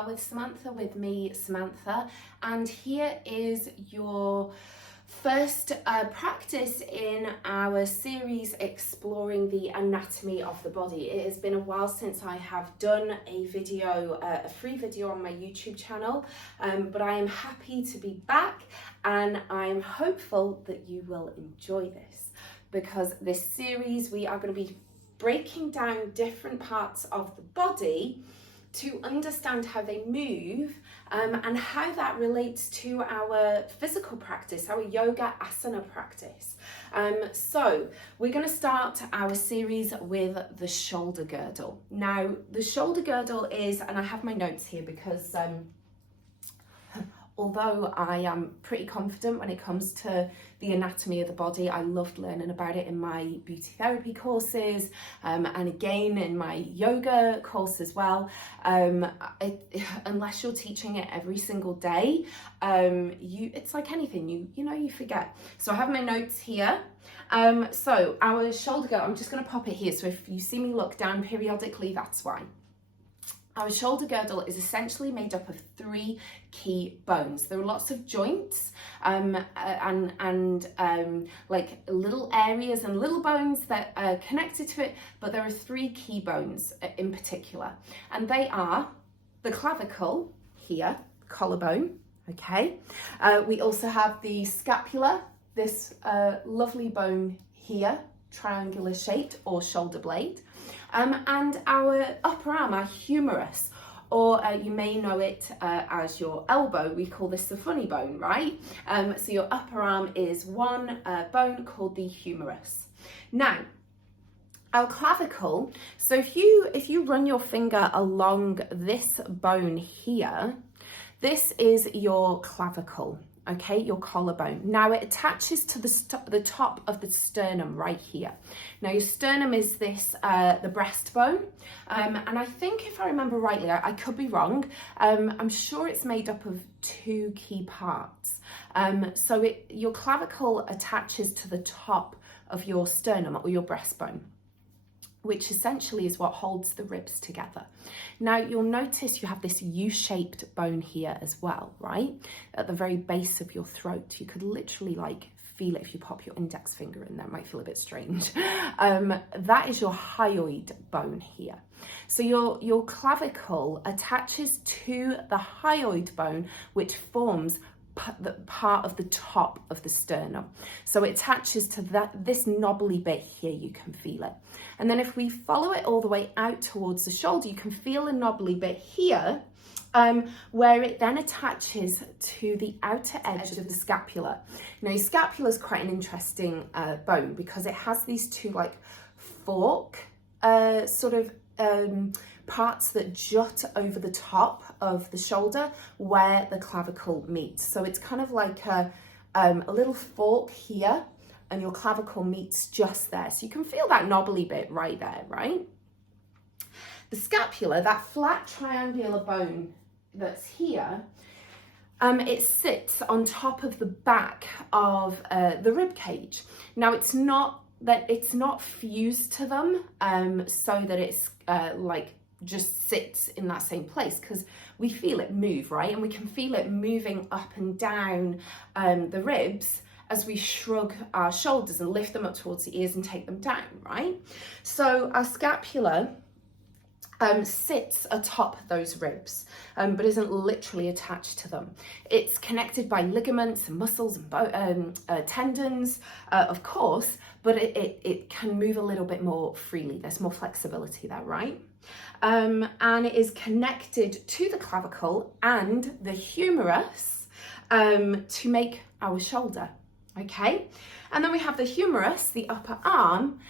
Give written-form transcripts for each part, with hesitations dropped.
Well with Samantha with me, Samantha, and here is your first practice in our series exploring the anatomy of the body. It has been a while since I have done a video, a free video on my YouTube channel, but I am happy to be back and I'm hopeful that you will enjoy this, because this series we are going to be breaking down different parts of the body to understand how they move and how that relates to our physical practice, our yoga asana practice. So we're going to start our series with the shoulder girdle. Now, the shoulder girdle is, and I have my notes here because although I am pretty confident when it comes to the anatomy of the body, I loved learning about it in my beauty therapy courses and again in my yoga course as well. Unless you're teaching it every single day, it's like anything, you forget. So I have my notes here. So our shoulder girdle, I'm just going to pop it here. So if you see me look down periodically, that's why. Our shoulder girdle is essentially made up of three key bones. There are lots of joints and like little areas and little bones that are connected to it, but there are three key bones in particular, and they are the clavicle here, collarbone, okay? We also have the scapula, this lovely bone here, triangular shaped, or shoulder blade. And our upper arm, our humerus, or you may know it as your elbow. We call this the funny bone, right? So your upper arm is one bone called the humerus. Now, our clavicle, so if you run your finger along this bone here, this is your clavicle. Okay, your collarbone. Now it attaches to the top of the sternum right here. Now your sternum is this, the breastbone, and I think if I remember rightly, I could be wrong, I'm sure it's made up of two key parts. So your clavicle attaches to the top of your sternum or your breastbone, which essentially is what holds the ribs together. Now you'll notice you have this U-shaped bone here as well, right? At the very base of your throat. You could literally feel it if you pop your index finger in there. It might feel a bit strange. That is your hyoid bone here. So your clavicle attaches to the hyoid bone, which forms the part of the top of the sternum. So it attaches to this knobbly bit here, you can feel it. And then if we follow it all the way out towards the shoulder, you can feel a knobbly bit here, where it then attaches to the outer edge of the scapula. Now, your scapula is quite an interesting bone because it has these two fork parts that jut over the top of the shoulder where the clavicle meets. So it's kind of like a little fork here, and your clavicle meets just there. So you can feel that knobbly bit right there, right? The scapula, that flat triangular bone that's here, it sits on top of the back of the rib cage. Now it's not fused to them so that it's just sits in that same place, because we feel it move, right? And we can feel it moving up and down the ribs as we shrug our shoulders and lift them up towards the ears and take them down, right? So our scapula sits atop those ribs, but isn't literally attached to them. It's connected by ligaments and muscles and tendons, of course, but it can move a little bit more freely. There's more flexibility there, right? And it is connected to the clavicle and the humerus to make our shoulder, okay? And then we have the humerus, the upper arm,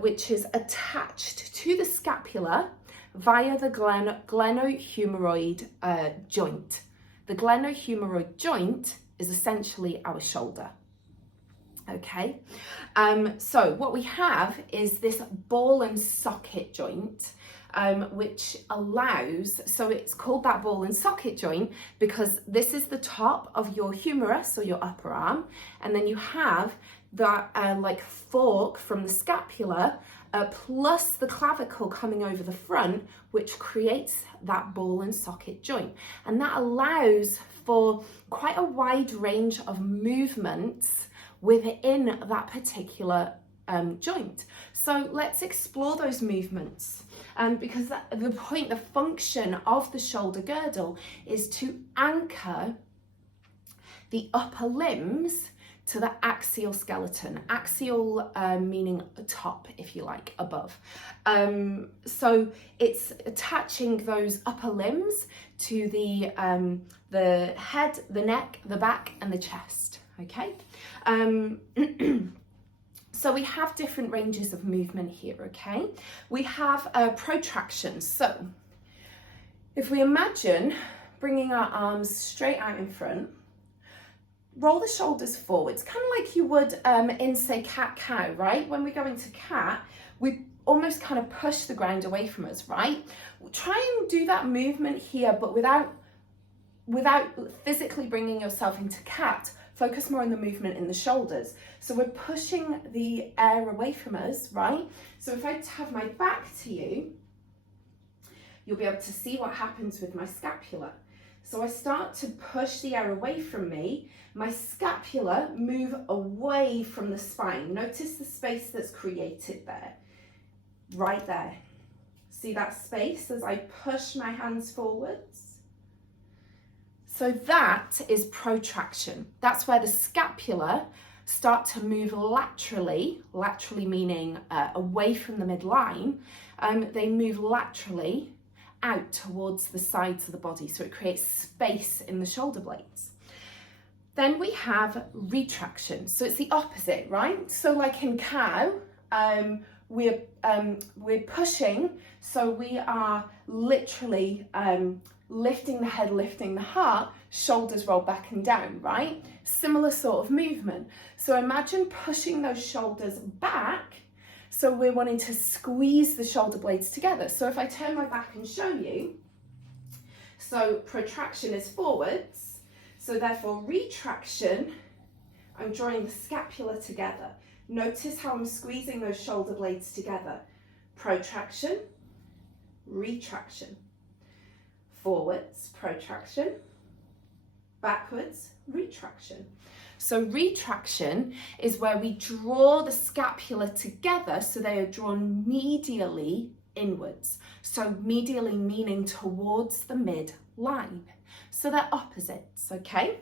which is attached to the scapula via the glenohumeroid joint. The glenohumeroid joint is essentially our shoulder. Okay, so what we have is this ball and socket joint, which allows, so it's called that ball and socket joint because this is the top of your humerus or your upper arm, and then you have that fork from the scapula plus the clavicle coming over the front, which creates that ball and socket joint. And that allows for quite a wide range of movements within that particular joint. So let's explore those movements, because the function of the shoulder girdle is to anchor the upper limbs to the axial skeleton. Axial meaning top, if you like, above. So it's attaching those upper limbs to the head, the neck, the back, and the chest. Okay. So we have different ranges of movement here. Okay. We have protraction. So if we imagine bringing our arms straight out in front, roll the shoulders forwards, kind of like you would in, say, cat-cow, right? When we go into cat, we almost kind of push the ground away from us, right? Try and do that movement here, but without physically bringing yourself into cat. Focus more on the movement in the shoulders. So we're pushing the air away from us, right? So if I have my back to you, you'll be able to see what happens with my scapula. So I start to push the air away from me. My scapula move away from the spine. Notice the space that's created there, right there. See that space as I push my hands forwards? So that is protraction. That's where the scapula start to move laterally meaning away from the midline. They move laterally out towards the sides of the body, so it creates space in the shoulder blades. Then we have retraction, so it's the opposite, right? So like in cow, we're pushing, so we are literally lifting the head, lifting the heart, shoulders roll back and down, right? Similar sort of movement. So imagine pushing those shoulders back. So we're wanting to squeeze the shoulder blades together. So if I turn my back and show you, so protraction is forwards. So therefore retraction, I'm drawing the scapula together. Notice how I'm squeezing those shoulder blades together. Protraction, retraction. Forwards, protraction. Backwards, retraction. So retraction is where we draw the scapula together, so they are drawn medially inwards. So medially meaning towards the midline. So they're opposites, okay?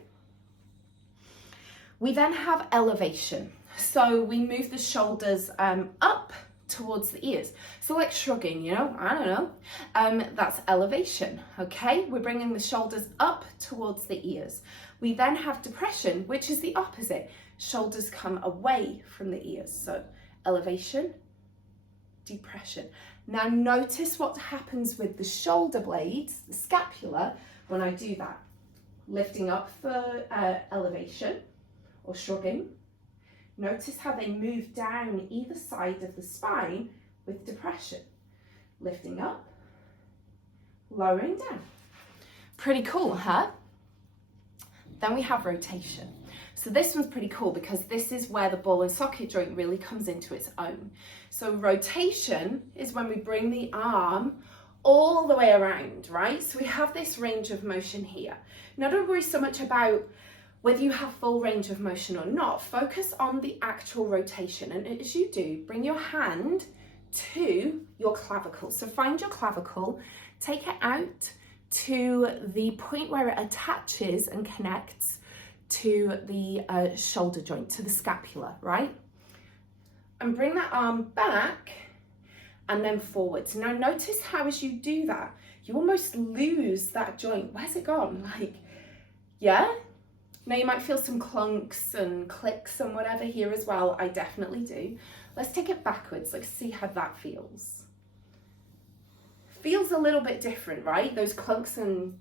We then have elevation. So we move the shoulders up towards the ears. So like shrugging, you know, I don't know. That's elevation, okay? We're bringing the shoulders up towards the ears. We then have depression, which is the opposite. Shoulders come away from the ears. So elevation, depression. Now notice what happens with the shoulder blades, the scapula, when I do that. Lifting up for elevation or shrugging. Notice how they move down either side of the spine with depression. Lifting up, lowering down. Pretty cool, huh? Then we have rotation. So this one's pretty cool because this is where the ball and socket joint really comes into its own. So rotation is when we bring the arm all the way around, right? So we have this range of motion here. Now don't worry so much about whether you have full range of motion or not. Focus on the actual rotation, and as you do, bring your hand to your clavicle. So find your clavicle, take it out to the point where it attaches and connects to the shoulder joint, to the scapula, right? And bring that arm back and then forwards. Now notice how as you do that, you almost lose that joint. Where's it gone? Like, yeah? Now you might feel some clunks and clicks and whatever here as well. I definitely do. Let's take it backwards. Let's see how that feels. Feels a little bit different, right? Those clunks and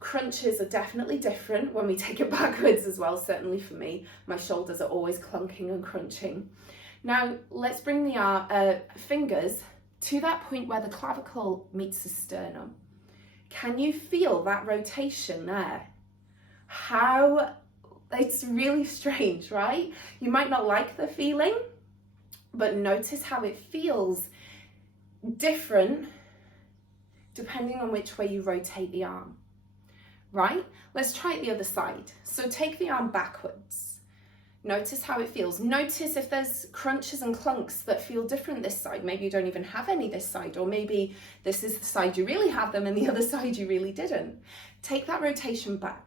crunches are definitely different when we take it backwards as well. Certainly for me, my shoulders are always clunking and crunching. Now let's bring the fingers to that point where the clavicle meets the sternum. Can you feel that rotation there? How, it's really strange, right? You might not like the feeling, but notice how it feels different depending on which way you rotate the arm, right? Let's try it the other side. So take the arm backwards. Notice how it feels. Notice if there's crunches and clunks that feel different this side. Maybe you don't even have any this side, or maybe this is the side you really have them and the other side you really didn't. Take that rotation back.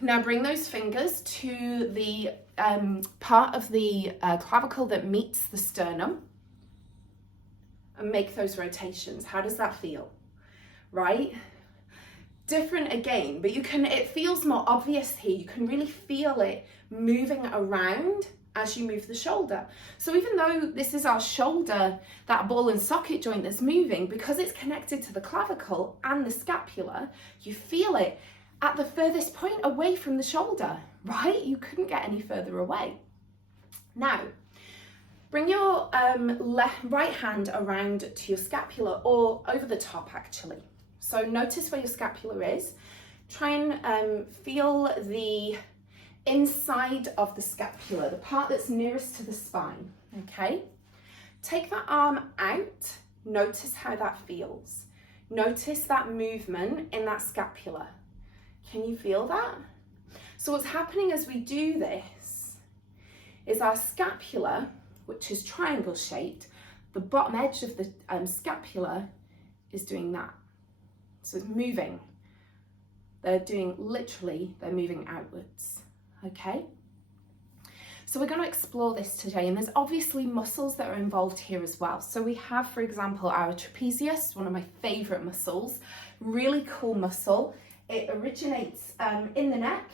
Now bring those fingers to the part of the clavicle that meets the sternum and make those rotations. How does that feel? Right? Different again, but it feels more obvious here. You can really feel it moving around as you move the shoulder. So even though this is our shoulder, that ball and socket joint that's moving, because it's connected to the clavicle and the scapula, you feel it at the furthest point away from the shoulder, right? You couldn't get any further away. Now, bring your right hand around to your scapula, or over the top actually. So notice where your scapula is. Try and feel the inside of the scapula, the part that's nearest to the spine, okay? Take that arm out. Notice how that feels. Notice that movement in that scapula. Can you feel that? So what's happening as we do this is our scapula, which is triangle shaped, the bottom edge of the scapula is doing that. So it's moving. They're moving outwards, okay? So we're going to explore this today, and there's obviously muscles that are involved here as well. So we have, for example, our trapezius, one of my favorite muscles, really cool muscle. It originates in the neck.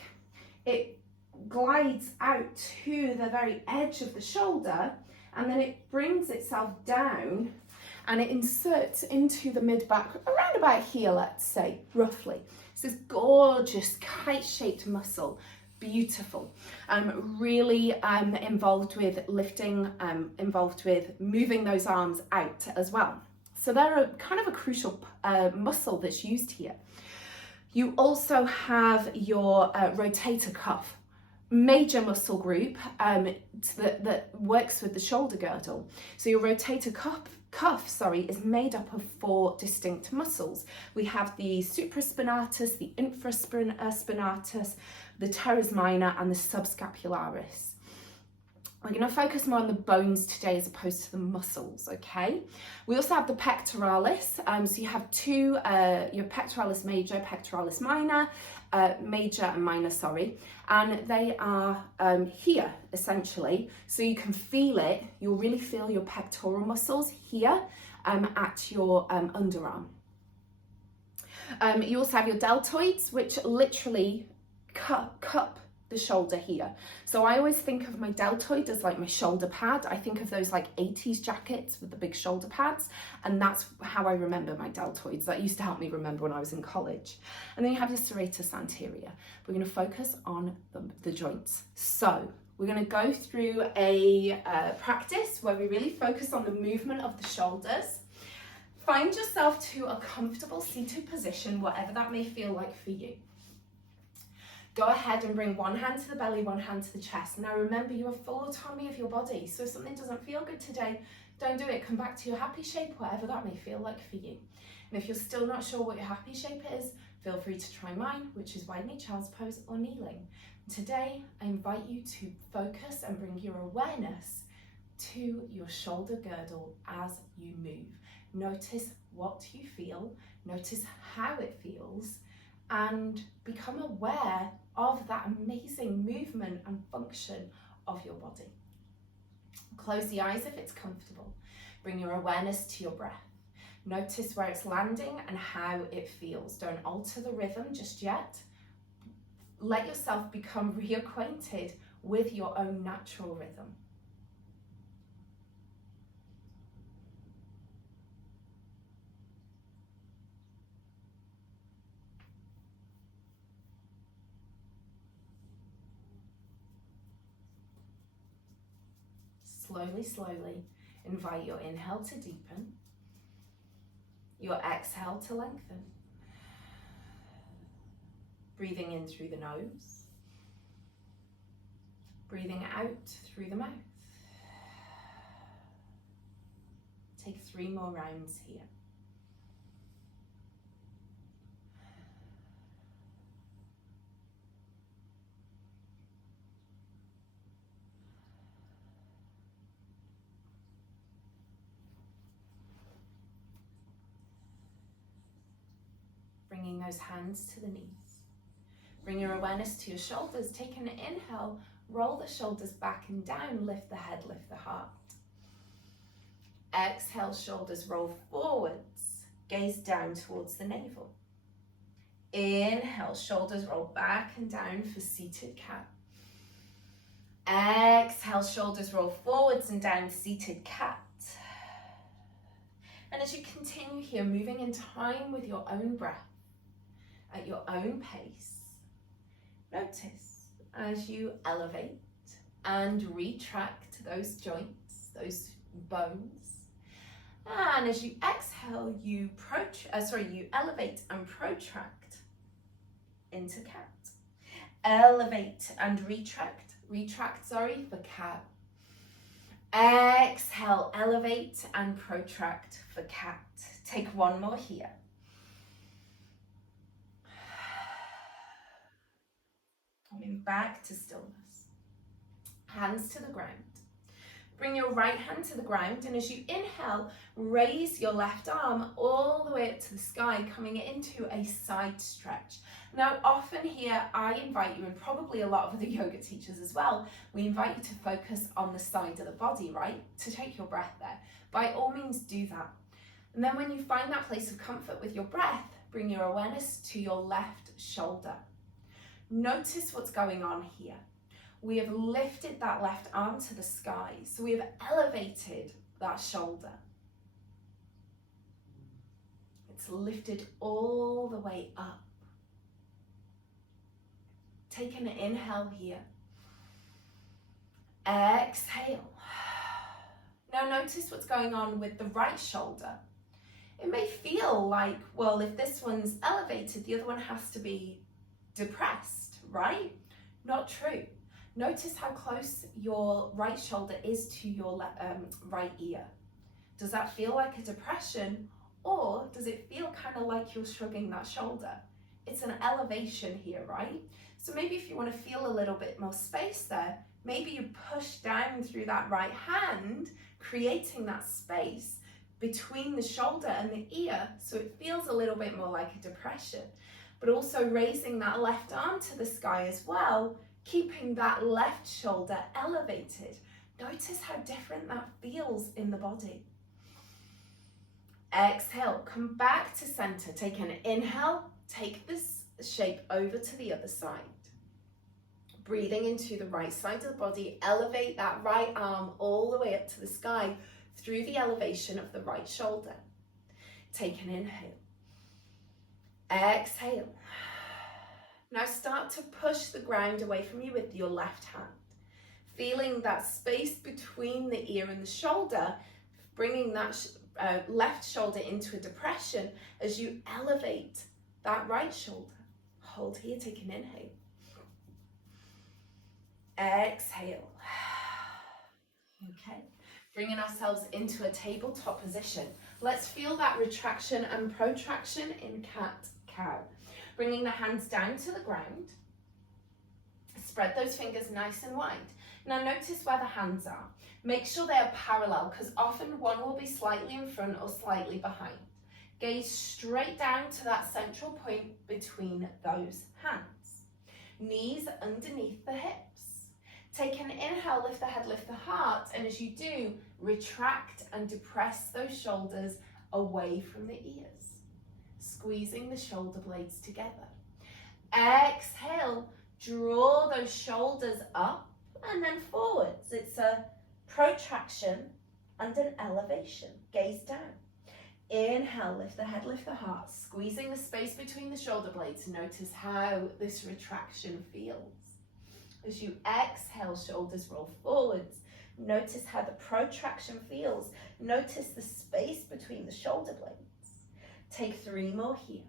It glides out to the very edge of the shoulder, and then it brings itself down and it inserts into the mid-back around about here, let's say, roughly. It's this gorgeous kite-shaped muscle, beautiful. Really involved with lifting, involved with moving those arms out as well. So they're kind of a crucial muscle that's used here. You also have your rotator cuff, major muscle group that works with the shoulder girdle. So your rotator cuff is made up of 4 distinct muscles. We have the supraspinatus, the infraspinatus, the teres minor, and the subscapularis. We're going to focus more on the bones today as opposed to the muscles, okay? We also have the pectoralis. So you have 2, your pectoralis major, pectoralis minor, major and minor, sorry. And they are here, essentially. So you can feel it. You'll really feel your pectoral muscles here at your underarm. You also have your deltoids, which literally cup the shoulder here. So I always think of my deltoid as like my shoulder pad. I think of those like 80s jackets with the big shoulder pads, and that's how I remember my deltoids. That used to help me remember when I was in college. And then you have your serratus anterior. We're going to focus on the joints. So we're going to go through a practice where we really focus on the movement of the shoulders. Find yourself to a comfortable seated position, whatever that may feel like for you. Go ahead and bring one hand to the belly, one hand to the chest. Now remember, you have full autonomy of your body. So if something doesn't feel good today, don't do it. Come back to your happy shape, whatever that may feel like for you. And if you're still not sure what your happy shape is, feel free to try mine, which is wide knee child's pose or kneeling. Today, I invite you to focus and bring your awareness to your shoulder girdle as you move. Notice what you feel, notice how it feels, and become aware of that amazing movement and function of your body. Close the eyes if it's comfortable. Bring your awareness to your breath. Notice where it's landing and how it feels. Don't alter the rhythm just yet. Let yourself become reacquainted with your own natural rhythm. Slowly, invite your inhale to deepen, your exhale to lengthen. Breathing in through the nose Breathing out through the mouth. Take 3 more rounds here. Bringing those hands to the knees. Bring your awareness to your shoulders. Take an inhale, roll the shoulders back and down, lift the head, lift the heart. Exhale, shoulders roll forwards, gaze down towards the navel. Inhale, shoulders roll back and down for seated cat. Exhale, shoulders roll forwards and down, seated cat. And as you continue here, moving in time with your own breath, at your own pace, notice as you elevate and retract those joints, those bones. And as you exhale, you elevate and protract into cat. Elevate and retract for cat. Exhale, elevate and protract for cat. Take 1 more here. Coming back to stillness. Hands to the ground. Bring your right hand to the ground, and as you inhale, raise your left arm all the way up to the sky, coming into a side stretch. Now, often here, I invite you, and probably a lot of other yoga teachers as well, we invite you to focus on the side of the body, right? To take your breath there. By all means, do that. And then when you find that place of comfort with your breath, bring your awareness to your left shoulder. Notice what's going on here. We have lifted that left arm to the sky, so we have elevated that shoulder. It's lifted all the way up. Take an inhale here. Exhale. Now notice what's going on with the right shoulder. It may feel like, well, if this one's elevated, the other one has to be depressed, right? Not true. Notice how close your right shoulder is to your right ear. Does that feel like a depression, or does it feel kind of like you're shrugging that shoulder? It's an elevation here, right? So maybe if you want to feel a little bit more space there, maybe you push down through that right hand, creating that space between the shoulder and the ear, so it feels a little bit more like a depression. But also raising that left arm to the sky as well, keeping that left shoulder elevated. Notice how different that feels in the body. Exhale, come back to center. Take an inhale, take this shape over to the other side. Breathing into the right side of the body, elevate that right arm all the way up to the sky through the elevation of the right shoulder. Take an inhale. Exhale. Now start to push the ground away from you with your left hand. Feeling that space between the ear and the shoulder, bringing that left shoulder into a depression as you elevate that right shoulder. Hold here, take an inhale. Exhale. Okay, bringing ourselves into a tabletop position. Let's feel that retraction and protraction in cat-cow. Bringing the hands down to the ground. Spread those fingers nice and wide. Now notice where the hands are. Make sure they are parallel, because often one will be slightly in front or slightly behind. Gaze straight down to that central point between those hands. Knees underneath the hips. Take an inhale, lift the head, lift the heart, and as you do, retract and depress those shoulders away from the ears, squeezing the shoulder blades together. Exhale, draw those shoulders up and then forwards. It's a protraction and an elevation. Gaze down. Inhale, lift the head, lift the heart, squeezing the space between the shoulder blades. Notice how this retraction feels. As you exhale, shoulders roll forwards. Notice how the protraction feels. Notice the space between the shoulder blades. Take 3 more here.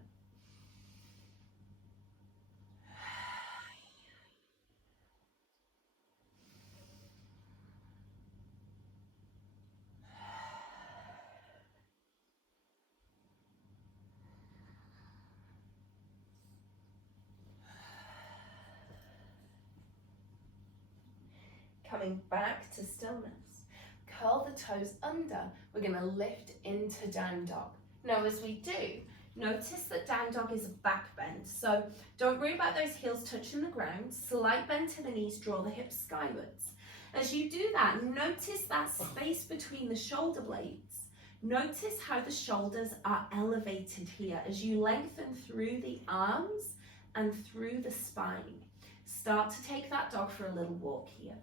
coming back to stillness. Curl the toes under. We're going to lift into down dog. Now as we do, notice that down dog is a back bend. So don't worry about those heels touching the ground. Slight bend to the knees, draw the hips skywards. As you do that, notice that space between the shoulder blades. Notice how the shoulders are elevated here as you lengthen through the arms and through the spine. Start to take that dog for a little walk here.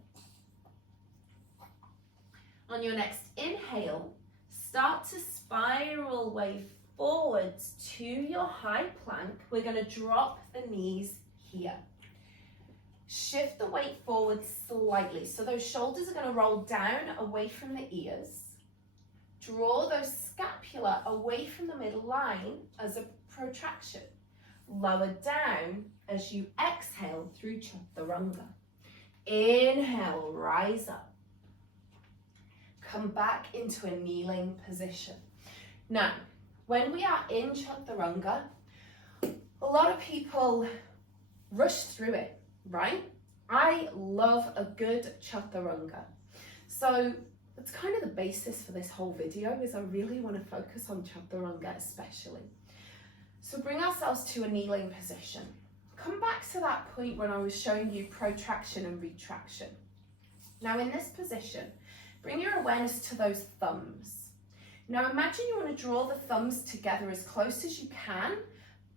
On your next inhale, start to spiral way forwards to your high plank. We're going to drop the knees here. Shift the weight forward slightly. So those shoulders are going to roll down away from the ears. Draw those scapula away from the midline as a protraction. Lower down as you exhale through Chaturanga. Inhale, rise up. Come back into a kneeling position. Now, when we are in Chaturanga, a lot of people rush through it, right? I love a good Chaturanga. So that's kind of the basis for this whole video, is I really want to focus on Chaturanga especially. So bring ourselves to a kneeling position. Come back to that point when I was showing you protraction and retraction. Now in this position, bring your awareness to those thumbs. Now imagine you want to draw the thumbs together as close as you can,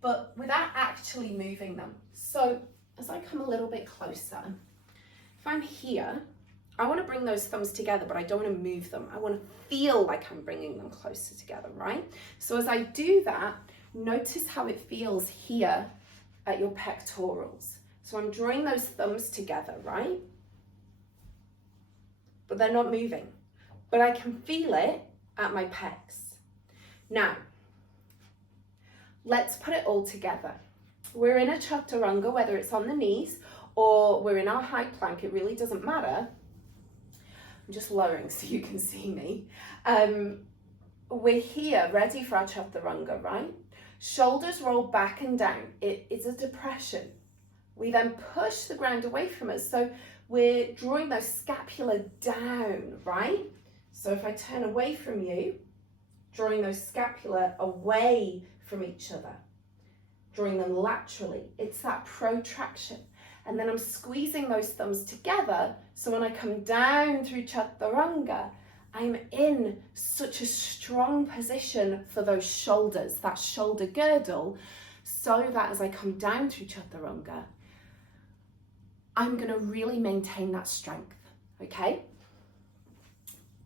but without actually moving them. So as I come a little bit closer, if I'm here, I want to bring those thumbs together, but I don't want to move them. I want to feel like I'm bringing them closer together, right? So as I do that, notice how it feels here at your pectorals. So I'm drawing those thumbs together, right? But they're not moving. But I can feel it at my pecs. Now, let's put it all together. We're in a Chaturanga, whether it's on the knees or we're in our high plank, it really doesn't matter. I'm just lowering so you can see me. We're here, ready for our Chaturanga, right? Shoulders roll back and down. It is a depression. We then push the ground away from us. So we're drawing those scapula down, right? So if I turn away from you, drawing those scapula away from each other, drawing them laterally. It's that protraction. And then I'm squeezing those thumbs together. So when I come down through Chaturanga, I'm in such a strong position for those shoulders, that shoulder girdle, so that as I come down through Chaturanga, I'm going to really maintain that strength, okay?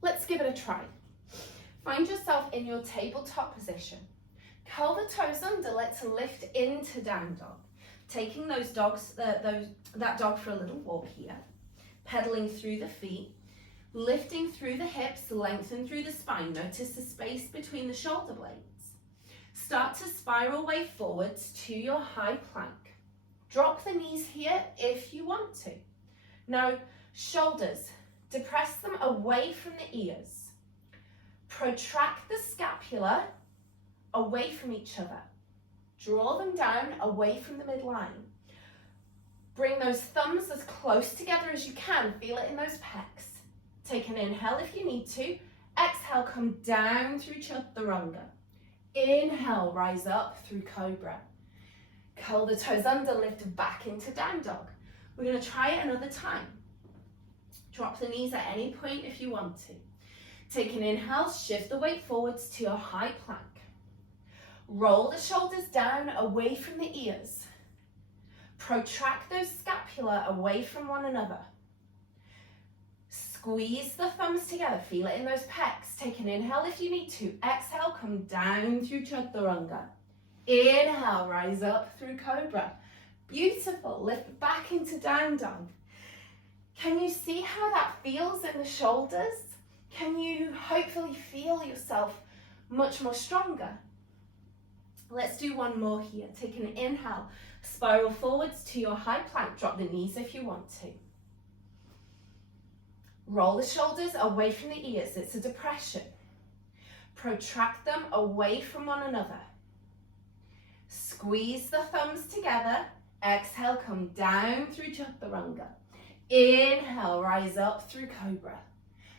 Let's give it a try. Find yourself in your tabletop position. Curl the toes under, let's lift into down dog. Taking those dogs, that dog for a little walk here, pedaling through the feet, lifting through the hips, lengthen through the spine. Notice the space between the shoulder blades. Start to spiral way forwards to your high plank. Drop the knees here if you want to. Now, shoulders, depress them away from the ears. Protract the scapula away from each other. Draw them down away from the midline. Bring those thumbs as close together as you can. Feel it in those pecs. Take an inhale if you need to. Exhale, come down through Chaturanga. Inhale, rise up through Cobra. Curl the toes under, lift back into down dog. We're going to try it another time. Drop the knees at any point if you want to. Take an inhale, shift the weight forwards to your high plank. Roll the shoulders down away from the ears. Protract those scapula away from one another. Squeeze the thumbs together, feel it in those pecs. Take an inhale if you need to. Exhale, come down through Chaturanga. Inhale, rise up through Cobra. Beautiful, lift back into down dog. Can you see how that feels in the shoulders? Can you hopefully feel yourself much more stronger? Let's do one more here. Take an inhale, spiral forwards to your high plank. Drop the knees if you want to. Roll the shoulders away from the ears. It's a depression. Protract them away from one another. Squeeze the thumbs together. Exhale, come down through Chaturanga. Inhale, rise up through cobra.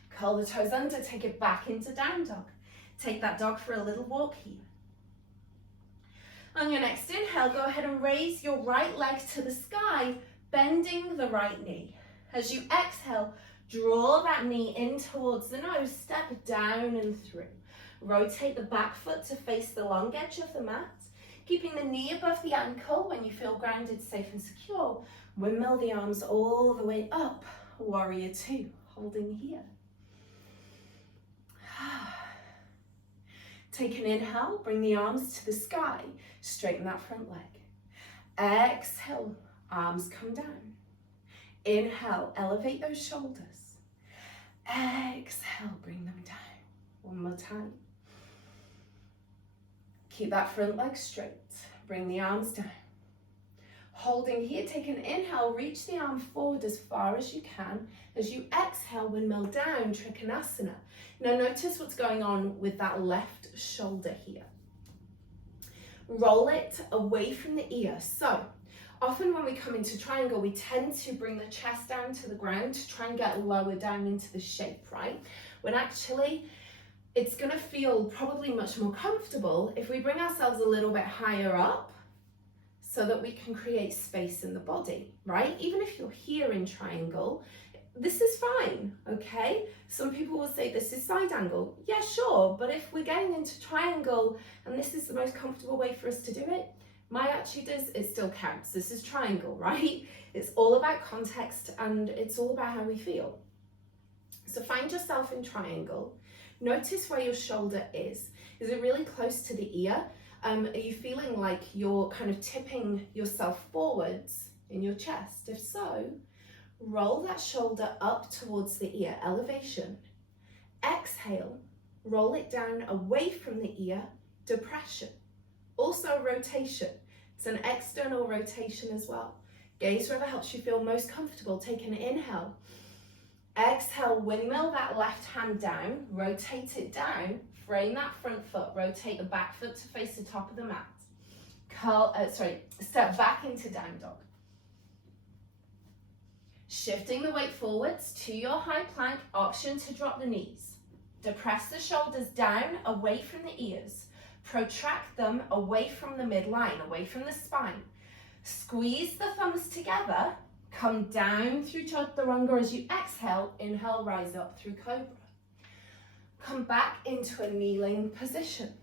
Curl the toes under, take it back into down dog. Take that dog for a little walk here. On your next inhale, go ahead and raise your right leg to the sky, bending the right knee. As you exhale, draw that knee in towards the nose, step down and through. Rotate the back foot to face the long edge of the mat, keeping the knee above the ankle when you feel grounded, safe and secure. Windmill the arms all the way up, warrior two, holding here. Take an inhale, bring the arms to the sky, straighten that front leg. Exhale, arms come down. Inhale, elevate those shoulders. Exhale, bring them down. One more time. Keep that front leg straight. Bring the arms down. Holding here, take an inhale, reach the arm forward as far as you can. As you exhale, windmill down, Trikonasana. Now notice what's going on with that left shoulder here. Roll it away from the ear. So often when we come into triangle, we tend to bring the chest down to the ground to try and get lower down into the shape, right? When actually it's going to feel probably much more comfortable if we bring ourselves a little bit higher up so that we can create space in the body, right? Even if you're here in triangle, this is fine, okay? Some people will say this is side angle. Yeah, sure, but if we're getting into triangle and this is the most comfortable way for us to do it, my attitude is it still counts. This is triangle, right? It's all about context and it's all about how we feel. So find yourself in triangle. Notice where your shoulder is. Is it really close to the ear? Are you feeling like you're kind of tipping yourself forwards in your chest? If so, roll that shoulder up towards the ear, elevation. Exhale, roll it down away from the ear, depression. Also rotation. It's an external rotation as well. Gaze wherever helps you feel most comfortable. Take an inhale. Exhale, windmill that left hand down, rotate it down, frame that front foot, rotate the back foot to face the top of the mat. Step back into down dog. Shifting the weight forwards to your high plank, option to drop the knees. Depress the shoulders down, away from the ears. Protract them away from the midline, away from the spine. Squeeze the thumbs together. Come down through chaturanga as you exhale. Inhale, rise up through cobra. Come back into a kneeling position.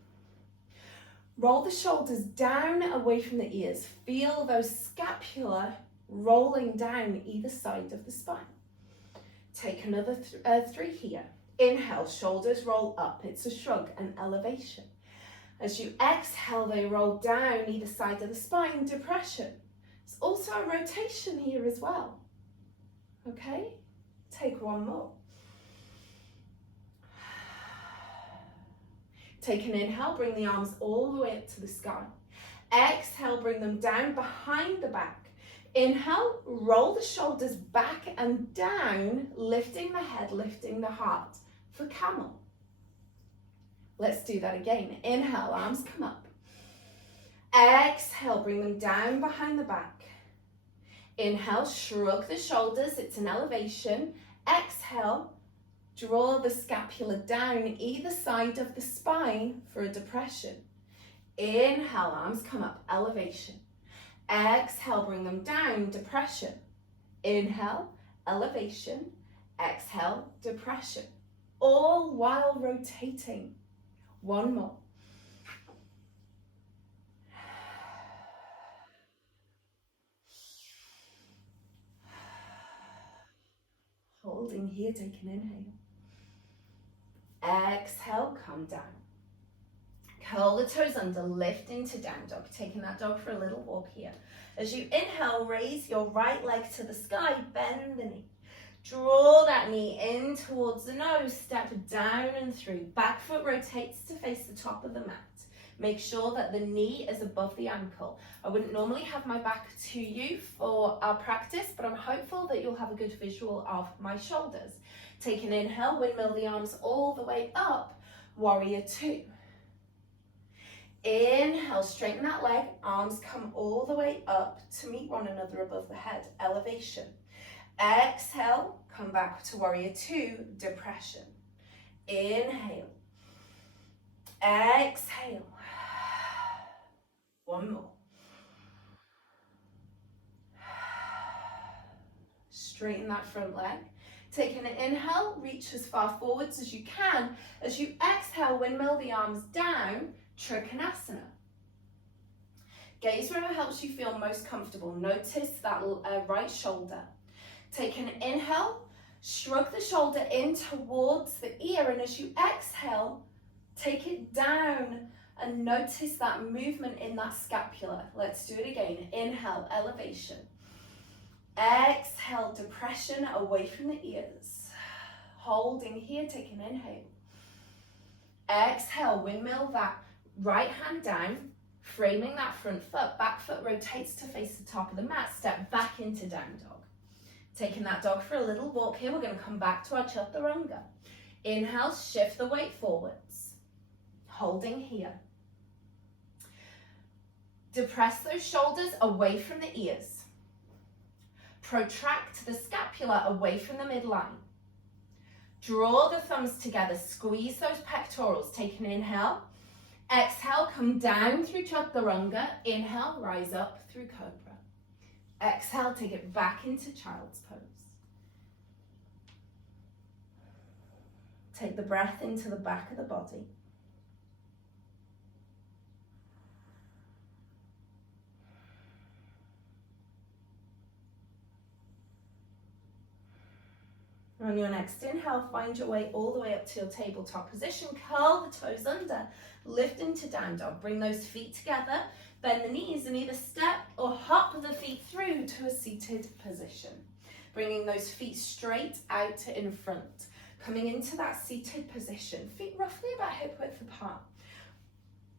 Roll the shoulders down away from the ears. Feel those scapula rolling down either side of the spine. Take another three here. Inhale, shoulders roll up. It's a shrug, an elevation. As you exhale, they roll down either side of the spine, depression. It's also a rotation here as well. Okay, take one more. Take an inhale, bring the arms all the way up to the sky. Exhale, bring them down behind the back. Inhale, roll the shoulders back and down, lifting the head, lifting the heart for camel. Let's do that again. Inhale, arms come up. Exhale, bring them down behind the back. Inhale, shrug the shoulders, it's an elevation. Exhale, draw the scapula down either side of the spine for a depression. Inhale, arms come up, elevation. Exhale, bring them down, depression. Inhale, elevation. Exhale, depression. All while rotating. One more. Holding here, take an inhale. Exhale, come down. Curl the toes under, lift into down dog. Taking that dog for a little walk here. As you inhale, raise your right leg to the sky, bend the knee. Draw that knee in towards the nose, step down and through. Back foot rotates to face the top of the mat. Make sure that the knee is above the ankle. I wouldn't normally have my back to you for our practice, but I'm hopeful that you'll have a good visual of my shoulders. Take an inhale, windmill the arms all the way up, warrior two. Inhale, straighten that leg, arms come all the way up to meet one another above the head, elevation. Exhale, come back to warrior two, depression. Inhale. Exhale. One more. Straighten that front leg. Take an inhale, reach as far forwards as you can. As you exhale, windmill the arms down, Trikonasana. Gaze wherever helps you feel most comfortable. Notice that right shoulder. Take an inhale, shrug the shoulder in towards the ear, and as you exhale, take it down and notice that movement in that scapula. Let's do it again. Inhale, elevation. Exhale, depression away from the ears. Holding here, take an inhale. Exhale, windmill that right hand down, framing that front foot. Back foot rotates to face the top of the mat. Step back into down dog. Taking that dog for a little walk here. We're going to come back to our chaturanga. Inhale, shift the weight forwards. Holding here. Depress those shoulders away from the ears. Protract the scapula away from the midline. Draw the thumbs together, squeeze those pectorals. Take an inhale. Exhale, come down through chaturanga. Inhale, rise up through cobra. Exhale, take it back into child's pose. Take the breath into the back of the body. On your next inhale, find your way all the way up to your tabletop position. Curl the toes under, lift into down dog. Bring those feet together, bend the knees and either step or hop the feet through to a seated position. Bringing those feet straight out in front. Coming into that seated position, feet roughly about hip width apart.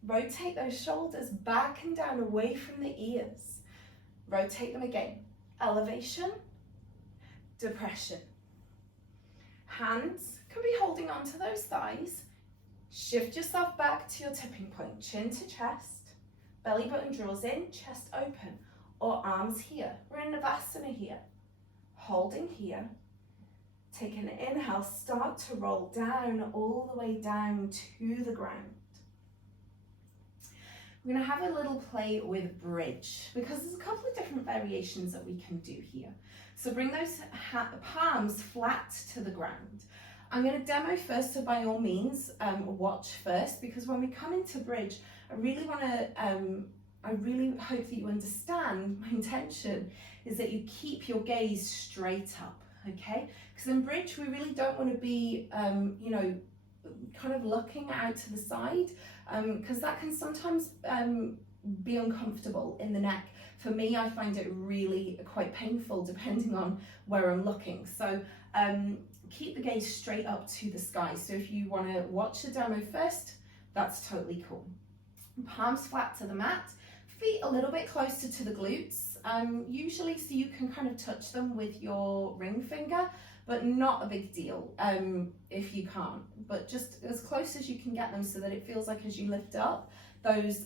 Rotate those shoulders back and down away from the ears. Rotate them again. Elevation, depression. Hands can be holding on to those thighs. Shift yourself back to your tipping point. Chin to chest. Belly button draws in, chest open. Or arms here. We're in Navasana here. Holding here. Take an inhale. Start to roll down, all the way down to the ground. We're going to have a little play with bridge because there's a couple of different variations that we can do here. So bring those palms flat to the ground. I'm going to demo first, so by all means, watch first, because when we come into bridge, I really hope that you understand my intention is that you keep your gaze straight up, okay? Because in bridge, we really don't want to be, kind of looking out to the side, because that can sometimes be uncomfortable in the neck. For me, I find it really quite painful depending on where I'm looking. So keep the gaze straight up to the sky. So if you want to watch the demo first, that's totally cool. Palms flat to the mat, feet a little bit closer to the glutes, usually so you can kind of touch them with your ring finger, but not a big deal if you can't, but just as close as you can get them so that it feels like as you lift up, those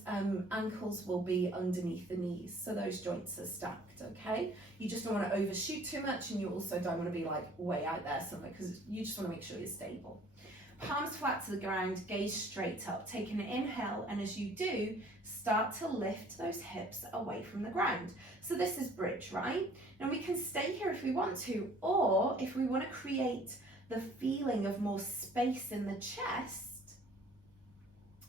ankles will be underneath the knees, so those joints are stacked, okay? You just don't want to overshoot too much, and you also don't want to be like way out there somewhere, because you just want to make sure you're stable. Palms flat to the ground, gaze straight up. Take an inhale, and as you do, start to lift those hips away from the ground. So this is bridge, right? Now we can stay here if we want to, or if we want to create the feeling of more space in the chest,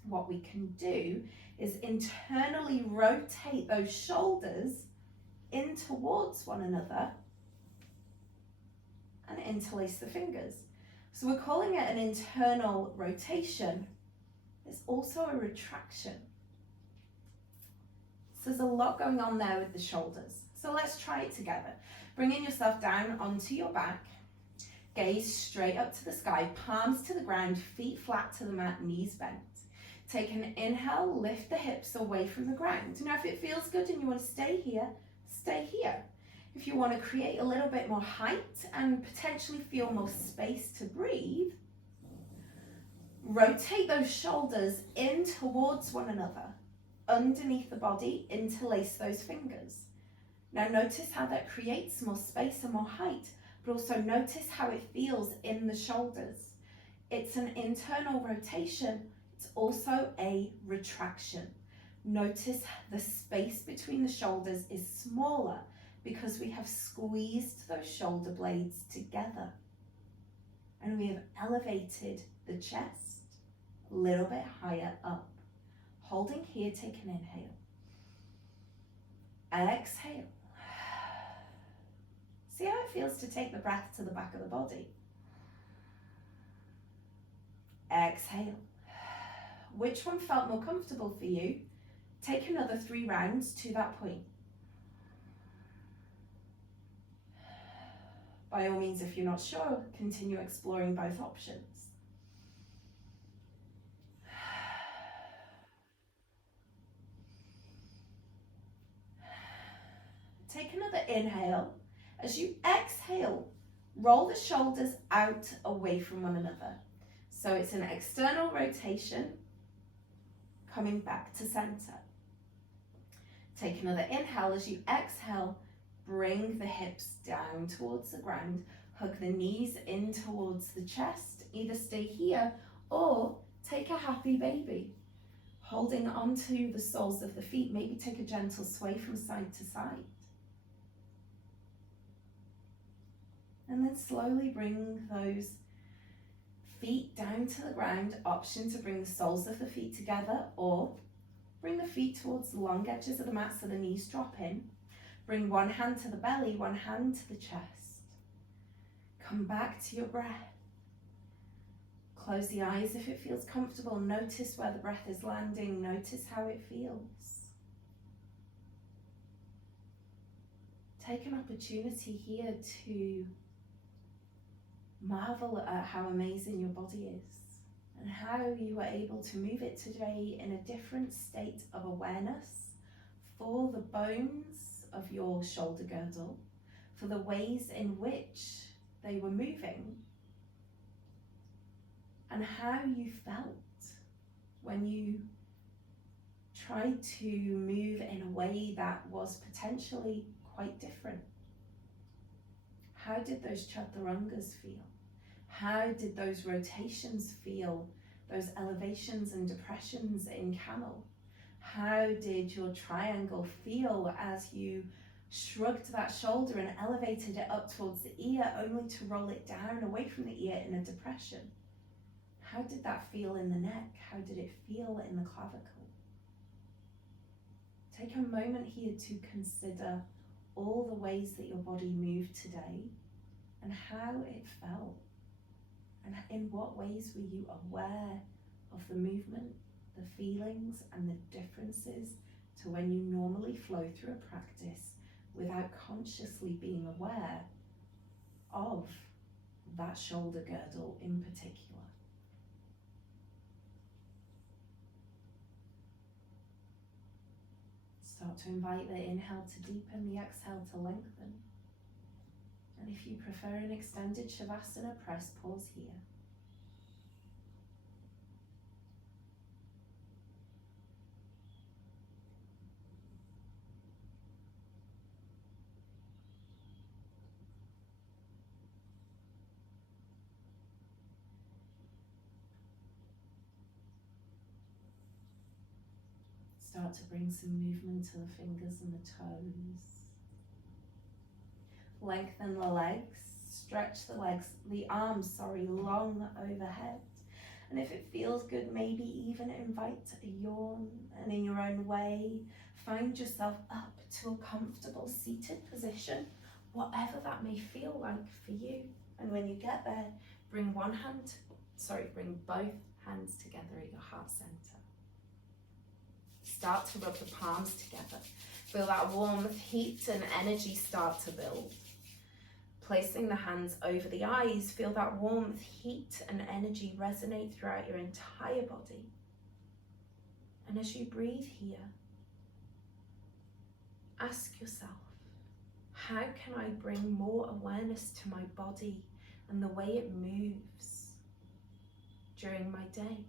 what we can do is internally rotate those shoulders in towards one another and interlace the fingers. So we're calling it an internal rotation. It's also a retraction. So there's a lot going on there with the shoulders. So let's try it together. Bringing yourself down onto your back. Gaze straight up to the sky, palms to the ground, feet flat to the mat, knees bent. Take an inhale, lift the hips away from the ground. Now if it feels good and you want to stay here, stay here. If you want to create a little bit more height and potentially feel more space to breathe, rotate those shoulders in towards one another. Underneath the body, interlace those fingers. Now notice how that creates more space and more height but also notice how it feels in the shoulders. It's an internal rotation. It's also a retraction. Notice the space between the shoulders is smaller because we have squeezed those shoulder blades together. And we have elevated the chest a little bit higher up. Holding here, take an inhale. Exhale. See how it feels to take the breath to the back of the body. Exhale. Which one felt more comfortable for you? Take another 3 rounds to that point. By all means, if you're not sure, continue exploring both options. Take another inhale. As you exhale, roll the shoulders out away from one another. So it's an external rotation, coming back to center. Take another inhale. As you exhale, bring the hips down towards the ground. Hug the knees in towards the chest. Either stay here or take a happy baby. Holding onto the soles of the feet, maybe take a gentle sway from side to side. And then slowly bring those feet down to the ground. Option to bring the soles of the feet together or bring the feet towards the long edges of the mat so the knees drop in. Bring one hand to the belly, one hand to the chest. Come back to your breath. Close the eyes if it feels comfortable. Notice where the breath is landing. Notice how it feels. Take an opportunity here to marvel at how amazing your body is and how you were able to move it today in a different state of awareness for the bones of your shoulder girdle, for the ways in which they were moving, and how you felt when you tried to move in a way that was potentially quite different. How did those chaturangas feel? How did those rotations feel? Those elevations and depressions in camel? How did your triangle feel as you shrugged that shoulder and elevated it up towards the ear, only to roll it down away from the ear in a depression? How did that feel in the neck? How did it feel in the clavicle? Take a moment here to consider all the ways that your body moved today and how it felt. And in what ways were you aware of the movement, the feelings, and the differences to when you normally flow through a practice without consciously being aware of that shoulder girdle in particular? Start to invite the inhale to deepen, the exhale to lengthen. And if you prefer an extended Shavasana press, pause here. Start to bring some movement to the fingers and the toes. Lengthen the legs, stretch the arms, long overhead. And if it feels good, maybe even invite a yawn, and in your own way, find yourself up to a comfortable seated position, whatever that may feel like for you. And when you get there, bring both hands together at your heart center. Start to rub the palms together. Feel that warmth, heat, and energy start to build. Placing the hands over the eyes, feel that warmth, heat, and energy resonate throughout your entire body. And as you breathe here, ask yourself, how can I bring more awareness to my body and the way it moves during my day?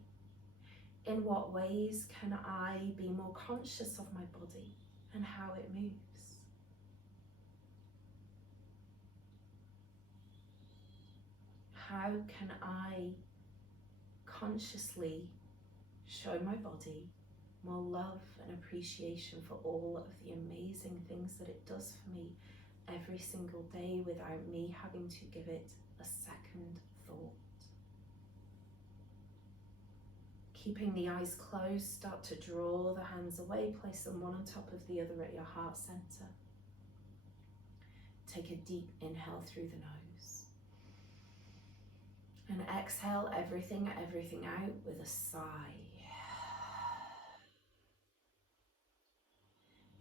In what ways can I be more conscious of my body and how it moves? how can I consciously show my body more love and appreciation for all of the amazing things that it does for me every single day without me having to give it a second thought. Keeping the eyes closed, start to draw the hands away, place them one on top of the other at your heart center. Take a deep inhale through the nose. And exhale everything out with a sigh.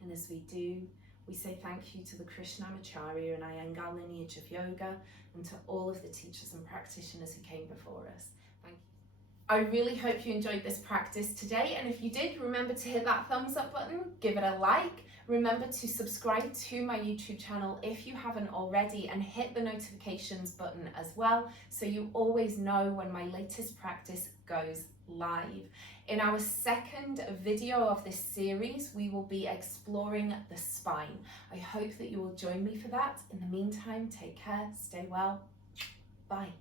And as we do, we say thank you to the Krishnamacharya and Iyengar lineage of yoga and to all of the teachers and practitioners who came before us. Thank you. I really hope you enjoyed this practice today, and if you did, remember to hit that thumbs up button, give it a like. Remember to subscribe to my YouTube channel if you haven't already, and hit the notifications button as well so you always know when my latest practice goes live. In our second video of this series, we will be exploring the spine. I hope that you will join me for that. In the meantime, take care, stay well, bye.